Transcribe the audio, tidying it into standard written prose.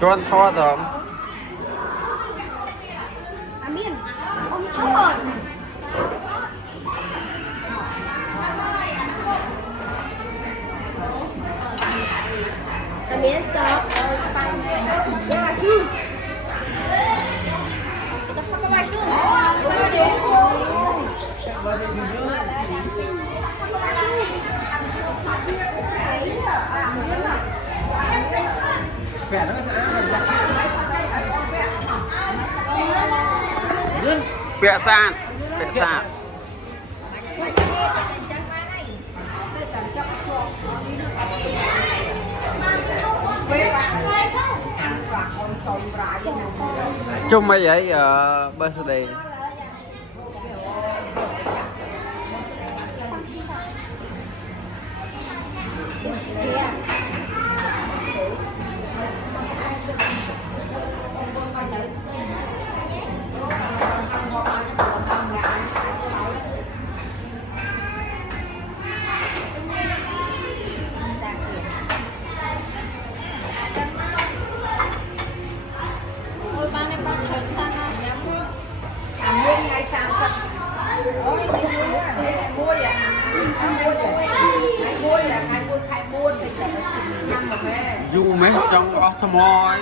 tròn thọ rồi Amin ông thọ Amin stop ya chứ kita pakai baju bẹ sạn bẹ sạn chung mấy vậy birthday dung mấy trong Baltimore